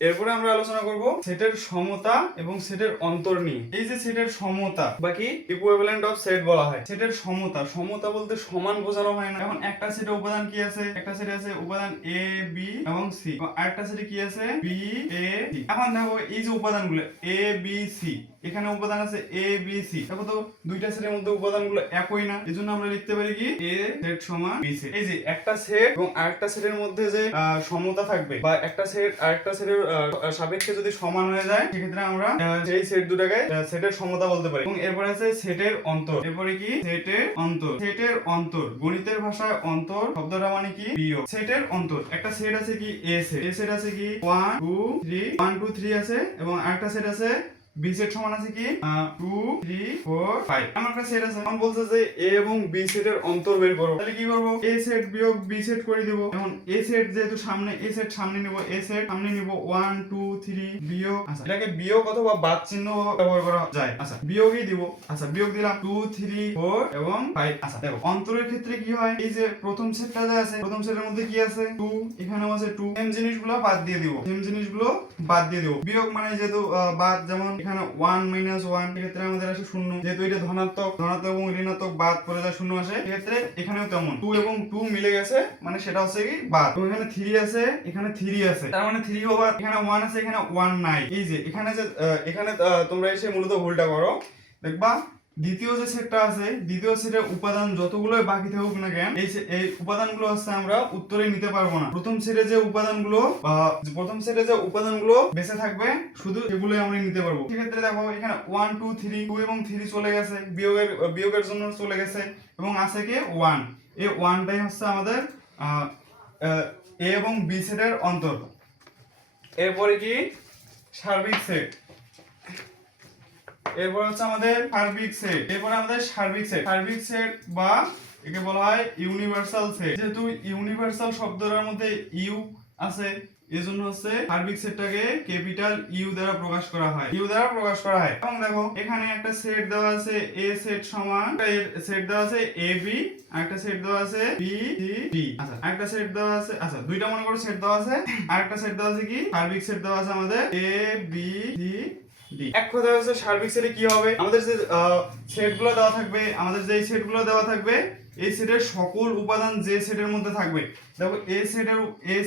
এরপরে আমরা আলোচনা করব সেটের সমতা এবং সেটের অন্তর নিয়ে। এই যে সেটের সমতা বাকি ইকুইভ্যালেন্ট অফ সেট বলা হয়। সেটের সমতা, সমতা বলতে সমান বোঝানো হয় না। এখন একটা সেটে উপাদান কি আছে? একটা সেটে আছে উপাদান এ বি এবং সি, আরেকটা সেটে কি আছে? B A C. এখন দেখো এই যে উপাদানগুলো এ বি সি, এখানে উপাদান আছে এ বি সি, দেখো তো দুইটা সেটের মধ্যে উপাদানগুলো একই না, এজন্য আমরা লিখতে পারি কি এ সেট সমান বি সেট। এই যে একটা সেট এবং আরেকটা সেটের মধ্যে যে সমতা থাকবে বা একটা সেট আরেকটা সেটের সাপেক্ষে যদি সমান হয়ে যায়, সেক্ষেত্রে আমরা সেই সেট দুটাকে সেটের সমতা বলতে পারি। এবং এরপরে আছে সেটের অন্তর। এরপরে কি সেটের অন্তর। সেটের অন্তর, গণিতের ভাষায় অন্তর শব্দটা মানে কি বিয়োগ। সেটের অন্তর, একটা সেট আছে কি এ সেট, এ সেট আছে কি 1 2 3 1 2 3 আছে, এবং আরেকটা সেট আছে বি সেট সমান আছে কি 2 3 4 5। আমার একটা সেট আছে, এখন বলছে যে এ এবং বি সেটের অন্তর বের করো। তাহলে কি করব? এ সেট বিয়োগ বি সেট করে দেব। এখন এ সেট যেহেতু সামনে, এ সেট সামনে নিব, এ সেট সামনে নিব 1 2 3 বিয়োগ, আচ্ছা এটাকে বিয়োগ অথবা বাদ চিহ্ন ব্যবহার করা যায়। আচ্ছা বিয়োগই দিব, আচ্ছা বিয়োগ দিলাম 2 3 4 এবং 5। আচ্ছা দেখো অন্তরের ক্ষেত্রে কি হয়, এই যে প্রথম সেটটা যে আছে, প্রথম সেটের মধ্যে কি আছে 2, এখানেও আছে 2, সেম জিনিসগুলো বাদ দিয়ে দিব, সেম জিনিসগুলো বাদ দিয়ে দিব। বিয়োগ মানে যেহেতু বাদ, যেমন এখানে 1 1 এক্ষেত্রে আমাদের আসে 0, যেহেতু এটা ধনাত্মক, ধনাত্মক এবং ঋণাত্মক বাদ পড়ে যায় 0 আসে, এক্ষেত্রে এখানেও তেমন 2 এবং 2 মিলে গেছে, মানে সেটা হচ্ছে কি বাদ। এবং এখানে 3 আছে, এখানে 3 আছে, তার মানে 3 ও বাদ। এখানে 1 আছে, এখানে 1 নাই। এই যে এখানে যে এখানে তোমরা এসে মূলত ভুলটা করো, দেখবা দ্বিতীয় যে সেটটা আছে, দ্বিতীয় সেটের উপাদান যতগুলোই বাকি থাকুক না কেন, এই উপাদানগুলো হচ্ছে আমরা উত্তরে নিতে পারবো না। প্রথম সেটে যে উপাদানগুলো বেঁচে থাকবে, শুধু সেগুলোই আমরা নিতে পারবো। সেক্ষেত্রে দেখো এখানে 1 2 3, 2 এবং 3 চলে গেছে, বিয়োগের জন্য চলে গেছে, এবং আছে কি 1। এই 1টাই হচ্ছে আমাদের এ এবং বি সেটের অন্তর। এরপরে কি সার্বিক সেট। এরপর হচ্ছে আমাদের সার্বিক সেট। এরপর আমাদের সার্বিক সেট, সার্বিক সেট বা একে বলা হয় ইউনিভার্সাল সেট। যেহেতু ইউনিভার্সাল শব্দটার মধ্যে ইউ আছে, এজন্য হচ্ছে সার্বিক সেটটাকে ক্যাপিটাল ইউ দ্বারা প্রকাশ করা হয়, ইউ দ্বারা প্রকাশ করা হয়। এবং দেখো এখানে একটা সেট দেওয়া আছে এ সেট সমান, সেট দেওয়া আছে এ বি, আরেকটা সেট দেওয়া আছে বি সি ডি। আচ্ছা আরেকটা সেট দেওয়া আছে, আচ্ছা দুইটা মনে করো সেট দেওয়া আছে, আরেকটা সেট দেওয়া আছে কি সার্বিক সেট দেওয়া আছে আমাদের এ বি সি ডি। এক কথা হচ্ছে সার্বিক সেটে কি হবে, আমাদের যে সেটগুলো দেওয়া থাকবে, আমাদের যে সেটগুলো দেওয়া থাকবে, এই সেটের সকল উপাদান যে সেটের মধ্যে থাকবে, দেখো এ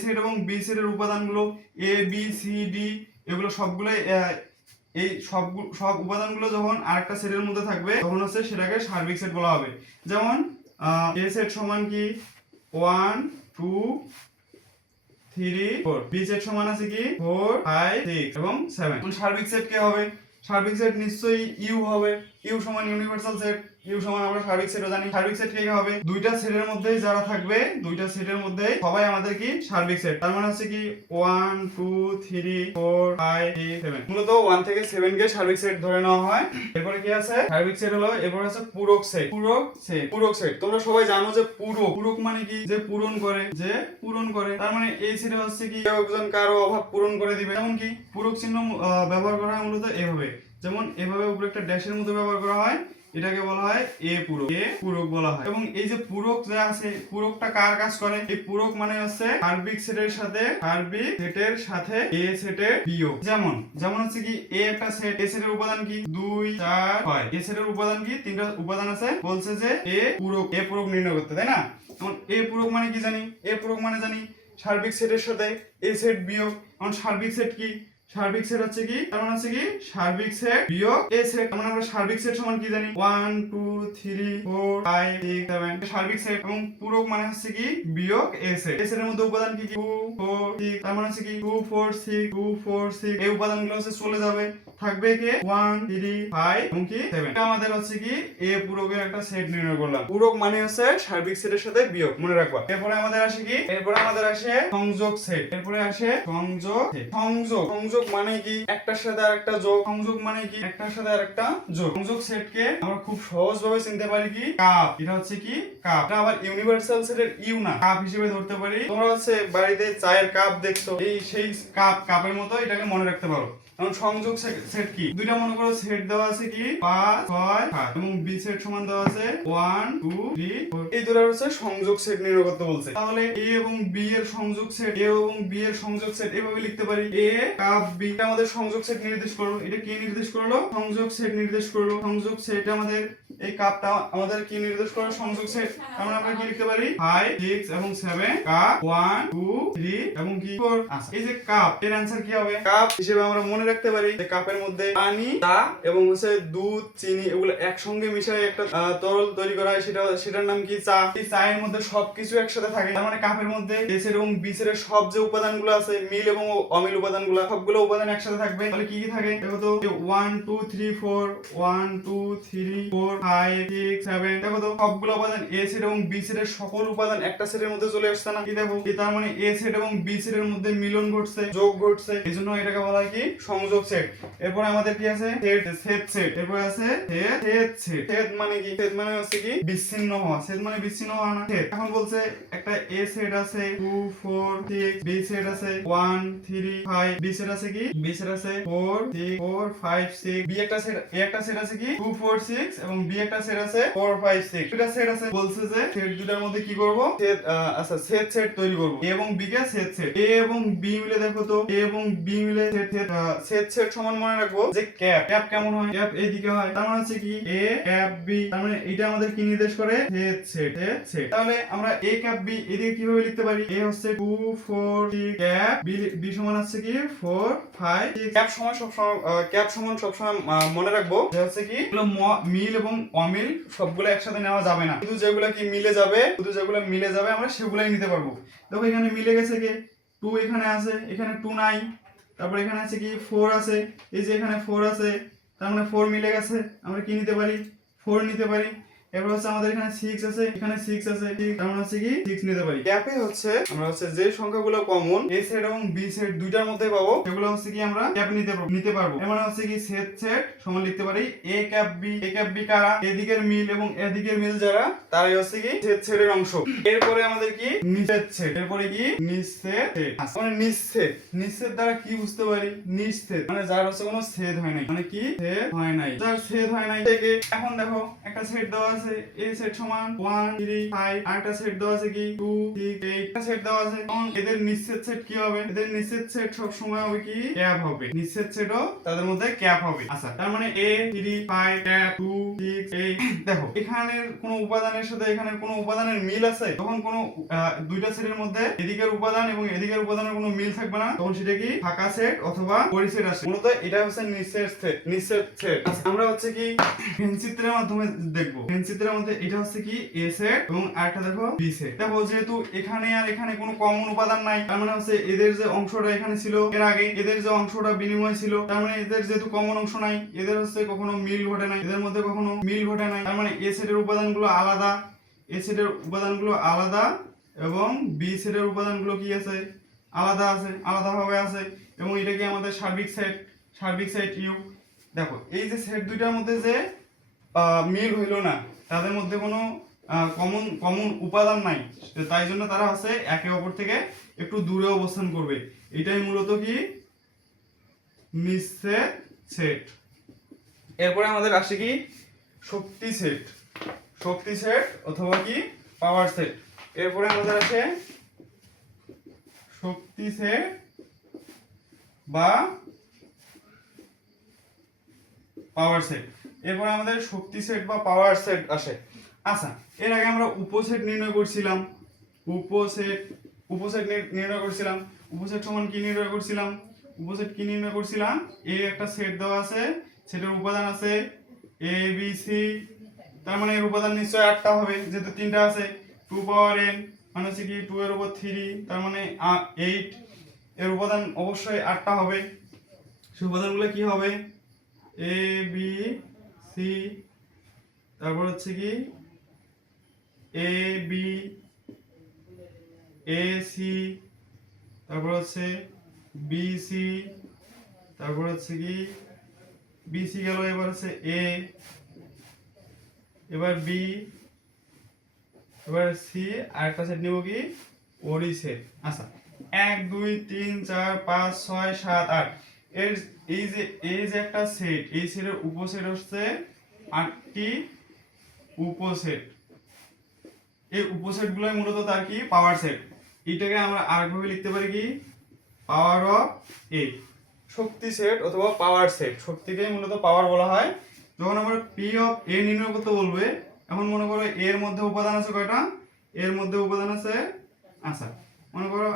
সেট এবং বি সেটের উপাদানগুলো এ বি সি ডি, এগুলো সবগুলো এই সব উপাদানগুলো যখন আরেকটা সেটের মধ্যে থাকবে, তখন হচ্ছে সেটাকে সার্বিক সেট বলা হবে। যেমন এ সেট সমান কি 1 2 3 4, বি সেট সমান আছে কি 4 5 6 এবং 7। সার্বিক সেট কে হবে? সার্বিক সেট নিশ্চয়ই ইউ হবে, ইউ সমান ইউনিভার্সাল সেট, ইউ সমান আমরা সার্বিক সেটও জানি। সার্বিক সেট কে হবে? দুইটা সেটের মধ্যেই যারা থাকবে, দুইটা সেটের মধ্যেই সবাই আমাদের কি সার্বিক সেট। তার মানে হচ্ছে কি 1 2 3 4 5 6 7, মূলত 1 থেকে 7 কে সার্বিক সেট ধরে নেওয়া হয়। এরপরে কি আছে সার্বিক সেট হলো, এরপর আছে পূরক সেট। পূরক সেট তোমরা সবাই জানো যে পূরক মানে কি, যে পূরণ করে, যে পূরণ করে। তার মানে এই সেটে হচ্ছে কি কেউ একজন কারো অভাব পূরণ করে দিবে। যেমন কি পূরক চিহ্ন ব্যবহার করা হয় মূলত এভাবে, যেমন এভাবে উপরে একটা ড্যাশের মতো ব্যবহার করা হয়, এটাকে বলা হয় এ পূরক বলা হয়। এবং এই যে পূরক যে আছে, পূরকটা কার কাজ করে? এই পূরক মানে হচ্ছে সার্বিক সেটের সাথে এ সেটের বিয়োগ। যেমন হচ্ছে কি এ একটা সেট, এ সেটের উপাদান কি 2 4 6, এ সেটের উপাদান কি তিনটা উপাদান আছে, বলছে যে এ পূরক নির্ণয় করতে, তাই না? এখন এ পূরক মানে কি জানি, এ পূরক মানে জানি সার্বিক সেটের সাথে এ সেট বিয়োগ। এখন সার্বিক সেট কি, সার্বিক সেট হচ্ছে কি, তার মানে হচ্ছে কি সার্বিক সেট বিয়োগ এ সেট। মানে আমরা সার্বিক সেট সমান কি জানি 1 2 3 4 5 6 7, সার্বিক সেট। এবং পূরক মানে হচ্ছে কি বিয়োগ এ সেট। এ সেটের মধ্যে উপাদান কি 2 4 6, তার মানে হচ্ছে কি 2 4 6 2 4 6, এই উপাদানগুলো হচ্ছে চলে যাবে, থাকবে কে 1 3 5 এবং কি 7। এটা আমাদের হচ্ছে কি এ পূরকের একটা সেট নির্ণয় করলাম। পূরক মানে হচ্ছে সার্বিক সেটের সাথে বিয়োগ, মনে রাখবা। এরপরে আমাদের আসে কি, এরপরে আমাদের আসে সংযোগ সেট। এরপরে আসে সংযোগ সংযোগ মানে কি একটার সাথে আরেকটা যোগ, সংযোগ মানে কি একটার সাথে আরেকটা যোগ। সংযোগ সেটকে আমরা খুব সহজ ভাবে চিনতে পারি কি কাপ, এটা হচ্ছে কি কাপ। এটা আবার ইউনিভার্সাল সেটের ইউ না, কাপ হিসেবে ধরতে পারি। তোমরা হচ্ছে বাড়িতে চায়ের কাপ দেখছো, এই সেই কাপের মতো এটাকে মনে রাখতে পারো। এখন সংযোগ সেট কি, দুইটা মনে করো সেট দেওয়া আছে কি 5 6 7 এবং বি সেট সমান দেওয়া আছে 1 2 3 4। এই দুটো হচ্ছে সংযোগ সেট নির্ণয় করতে বলছে। তাহলে এ এবং বি এর সংযোগ সেট, এ এবং বি এর সংযোগ সেট এভাবে লিখতে পারি, এ কাপ বি। এটা আমাদের সংযোগ সেট নির্দেশ করলো। এটা কি নির্দেশ করলো? সংযোগ সেট নির্দেশ করলো। সংযোগ সেট আমাদের এই কাপটা আমাদের কি নির্দেশ করলো? সংযোগ সেট। আমরা কি লিখতে পারি 5 6 এবং 7 কাপ 1 2 3 এবং কি 4। আচ্ছা, এই যে কাপ এর आंसर কি হবে? কাপ হিসেবে আমরা মনে রাখতে পারি যে কাপের মধ্যে পানি, চা এবং হচ্ছে দুধ, চিনি এগুলো একসঙ্গে মিশিয়ে একটা তরল তৈরি করা হয়, সেটার নাম কি চা। এই চায়ের মধ্যে সবকিছু একসাথে থাকে, তার মানে কাপের মধ্যে এ সেট এবং বি সেটের সব যে উপাদানগুলো আছে, মিল এবং অমিল উপাদানগুলো, সবগুলো উপাদান একসাথে থাকবে। তাহলে কি কি থাকে দেখো তো, 1 2 3 4 1 2 3 4 5 6 7। দেখো তো সবগুলো উপাদান এ সেট এবং বি সেটের সকল উপাদান একটা সেটের মধ্যে চলে আসছে না? কি দেখো, তার মানে এ সেট এবং বি সেটের মধ্যে মিলন ঘটছে, যোগ ঘটছে, এইজন্য এটাকে বলা হয় কি সংযোগ সেট। এরপর আমাদের কি আছে সেট সেট। এরপর আছে সেট সেট। সেট মানে কি? সেট মানে হচ্ছে কি বিচ্ছিন্ন হওয়া। সেট মানে বিচ্ছিন্ন হওয়া না। সেট এখন বলছে একটা এ সেট আছে 2 4 6, বি সেট আছে 1 3 5, বি সেট আছে কি বি সেট আছে 4 6 4 5 6, বি একটা সেট, এ একটা সেট আছে কি 2 4 6 এবং বি একটা সেট আছে 4 5 6। দুটো সেট আছে, বলছে যে সেট দুটার মধ্যে কি করব? সেট আচ্ছা সেট সেট তৈরি করব। এ এবং বি কে সেট সেট। এ এবং বি মিলে দেখো তো, এ এবং বি মিলে সেট সেট সমান মনে রাখবো যে ক্যাপ। ক্যাপ কেমন হয়? ক্যাপ এইদিকে হয়, তার মানে হচ্ছে কি এ ক্যাপ বি। তার মানে এটা আমাদের কি নির্দেশ করে? Set set set. তাহলে আমরা এ ক্যাপ বি এদিকে কিভাবে লিখতে পারি? এ হচ্ছে 2 4 6 ক্যাপ, বি সমান আছে কি 4 5 6। ক্যাপ সমান সবসময় ক্যাপ সমান সবসময় মনে রাখবো যে হচ্ছে কি মিল এবং অমিল সবগুলো একসাথে নেওয়া যাবে না, শুধু যেগুলো কি মিলে যাবে, শুধু যেগুলো মিলে যাবে আমরা সেগুলাই নিতে পারবো। দেখো এখানে মিলে গেছে কি 2, এখানে আছে, এখানে 2 নাই। তারপর এখানে আছে কি 4 আছে, এই যে এখানে 4 আছে, তার মানে 4 মিলে গেছে, আমরা কি নিতে পারি? 4 নিতে পারি। এরপর হচ্ছে আমাদের এখানে 6 আছে, এখানে 6 আছে, তার মানে হচ্ছে কি 6 নিতে পারি। ক্যাপে হচ্ছে আমরা হচ্ছে যে সংখ্যাগুলো কমন এ সেট এবং বি সেট দুইটার মধ্যে পাবো, সেগুলো হচ্ছে কি আমরা ক্যাপ নিতে পারবো। এর মানে হচ্ছে কি সেট সেট সমান লিখতে পারি A cap B. A cap B কারা? এদিকের মিল এবং এদিকের মিল যারা, তারাই হচ্ছে কি সেট সেটের অংশ। এরপরে আমাদের কি নিষেধ সেট। এরপরে কি নিষেধ সেট। মানে নিষেধ, নিষেধ দ্বারা কি বুঝতে পারি? নিষেধ মানে যার হচ্ছে কোনো ছেদ হয় নাই, মানে কি ছেদ হয় নাই, যার ছেদ হয় নাই থেকে। এখন দেখো একটা সেট দেওয়া আছে এ সেট সমান 1 3 5, আরেকটা সেট দেওয়া আছে কি 2 6 8, একটা সেট দেওয়া আছে। তখন এদের নিষেধ সেট কি হবে? এদের নিষেধ সেট সব সময় হবে কি ক্যাপ হবে। নিষেধ সেটও তাদের মধ্যে ক্যাপ হবে। আচ্ছা, তার মানে a 3 5 ক্যাপ 2 6 8। দেখো এখানের কোনো উপাদানের সাথে এখানের কোনো উপাদানের মিল আছে, তখন কোনো দুইটা সেটের মধ্যে এদিকের উপাদান এবং এদিকের উপাদানের কোনো মিল থাকবে না, তখন সেটা কি ফাঁকা সেট অথবা পরিসেট আসে। মূলত এটা হচ্ছে নিষেধ সেট। নিষেধ সেট আমরা হচ্ছে কি ভেন চিত্রের মাধ্যমে দেখবো। ভেন চিত্রের মধ্যে এটা হচ্ছে কি এ সেট এবং আরেকটা দেখো বি সেট। দেখো যেহেতু এখানে আর এখানে কোনো কমন উপাদান নাই, তার মানে হচ্ছে এদের যে অংশটা এখানে ছিল এর আগে, এদের যে অংশটা বিনিময় ছিল, তার মানে এদের যেহেতু কমন অংশ নাই, এদের হচ্ছে কখনো মিল ঘটে নাই, এদের মধ্যে কখনো মিল ঘটে নাই। তার মানে এ সেটের উপাদানগুলো আলাদা, এ সেটের উপাদানগুলো আলাদা এবং বি সেটের উপাদানগুলো কি আছে আলাদা আছে, আলাদাভাবে আছে। এবং এটা কি আমাদের সার্বিক সেট, সার্বিক সেট ইউ। দেখো এই যে সেট দুইটার মধ্যে যে মিল হইল না, তাদের মধ্যে কোনো কমন কমন উপাদান নাই, তাই জন্য তারা হচ্ছে একে অপর থেকে একটু দূরে অবস্থান করবে। এটাই মূলত কি নিষেধ সেট। এরপরে আমাদের আসে কি শক্তি সেট, শক্তি সেট অথবা কি পাওয়ার সেট। এরপরে আমাদের আসে শক্তি সেট বা পাওয়ার সেট। এরপরে আমাদের শক্তি সেট বা পাওয়ার সেট আসে। আচ্ছা, এর আগে আমরা উপসেট নির্ণয় করছিলাম, উপসেট নির্ণয় করছিলাম। উপসেট সমান কি নির্ণয় করছিলাম? উপসেট কি নির্ণয় করছিলাম? এ একটা সেট দেওয়া আছে, সেটার উপাদান আছে এ বি সি, তার মানে এর উপাদান নিশ্চয়ই 8টা হবে, যেহেতু 3টা আছে। 2 পাওয়ার n মানে হচ্ছে কি 2 এর উপর 3, তার মানে 8। এর উপাদান অবশ্যই 8টা হবে। সেই উপাদানগুলো কি হবে? এ বি সি, তারপর হচ্ছে কি এ বি এ সি, তারপর হচ্ছে বি সি, তারপর হচ্ছে কি বিসি গেল, এবার হচ্ছে এ, এবার বি, এবার সি, আর একটা সেট নিব কি ওডি সেট। আচ্ছা 1 2 3 4 5 6 7 8 এর এই যে একটা সেট, এই সেটের উপসেট হচ্ছে 8টি উপসেট। এই উপসেটগুলোই মূলত তার কি পাওয়ার সেট। এটাকে আমরা আরেকভাবে লিখতে পারি কি power of A, Shakti set অথবা পাওয়ার সেট। শক্তিকেই মূলত পাওয়ার বলা হয়। যখন আমরা পি অফ এ নির্ণয় করতে বলবে, এখন মনে করো এর মধ্যে উপাদান আছে কয়টা, এর মধ্যে উপাদান আছে, আচ্ছা মনে করো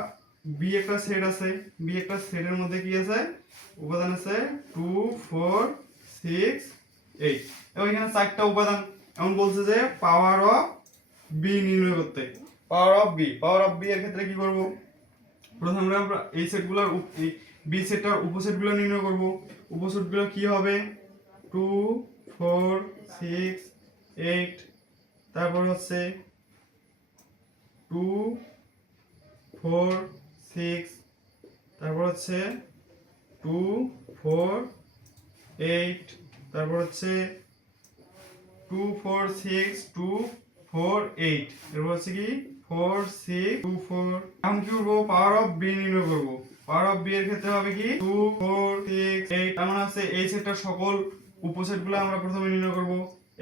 বি একটা সেট আছে, বি একটা সেটের মধ্যে কি আছে উপাদান আছে 2 4 6 8, এবং এখানে চারটা উপাদান। এখন বলছে যে পাওয়ার অফ বি নির্ণয় করতে। পাওয়ার অফ বি এর ক্ষেত্রে কি করব, প্রথমে আমরা এই সেটগুলোর বি সেটটার উপসেটগুলো নির্ণয় করব। উপসেটগুলো কি হবে 2 4 6 8, তারপর হচ্ছে 2 4 6, তারপর হচ্ছে 2 4 8, তারপর হচ্ছে 2 4 6 2 4 8, এরপর হচ্ছে কি 4 6 2 4। এখন কি করবো পাওয়ার অফ বি নির্ণয় করবো। পাওয়ার অফ বি এর ক্ষেত্রে হবে কি 2 4 6 8, তার মানে হচ্ছে এই সেটটার সকল উপসেটগুলো আমরা প্রথমে নির্ণয় করব।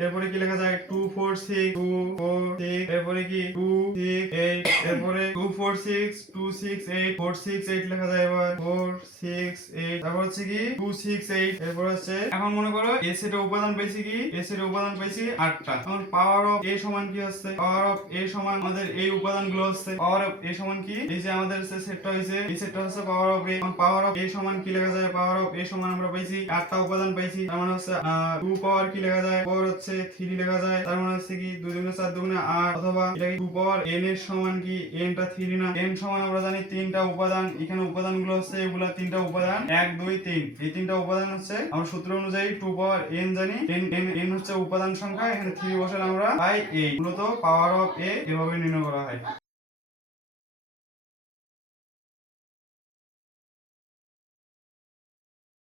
এরপরে কি লেখা যায় 2 4 6 2 4 6, এরপরে কি 2 6 8, এরপরে 2 4 6 2 6 8 4 6 8 লেখা যায়, এবার 4 6 8, তারপর হচ্ছে কি 2 6 8, এরপর হচ্ছে এখন মনে করো এ সেটে উপাদান পাইছি কি, এ সেটে উপাদান পাইছি 8টা। এখন পাওয়ার অফ এ সমান কি হচ্ছে, পাওয়ার অফ এ সমান আমাদের এই উপাদানগুলো হচ্ছে পাওয়ার অফ এ সমান কি, এই যে আমাদের যে সেটটা হইছে এই সেটটা হচ্ছে পাওয়ার অফ এ। এখন পাওয়ার অফ এ সমান কি লেখা যায়, পাওয়ার অফ এ সমান আমরা পাইছি 8টা উপাদান পাইছি, তার মানে হচ্ছে 2 পাওয়ার কি লেখা যায় 4 হচ্ছে 3 লেখা যায়, তার মানে হচ্ছে কি 2 2 4 2 8, অথবা এটা কি 2 পাওয়ার n এর সমান কি n টা 3 না, n সমান আমরা জানি 3টা উপাদান। এখানে উপাদানগুলো হচ্ছে এগুলা 3টা উপাদান 1 2 3, এই 3টা উপাদান হচ্ছে আমরা সূত্র অনুযায়ী 2 পাওয়ার n জানি, n হচ্ছে উপাদান সংখ্যা, এখানে 3 বসালে আমরা পাই 8। মূলত পাওয়ার অফ a এভাবে নির্ণয় করা হয়।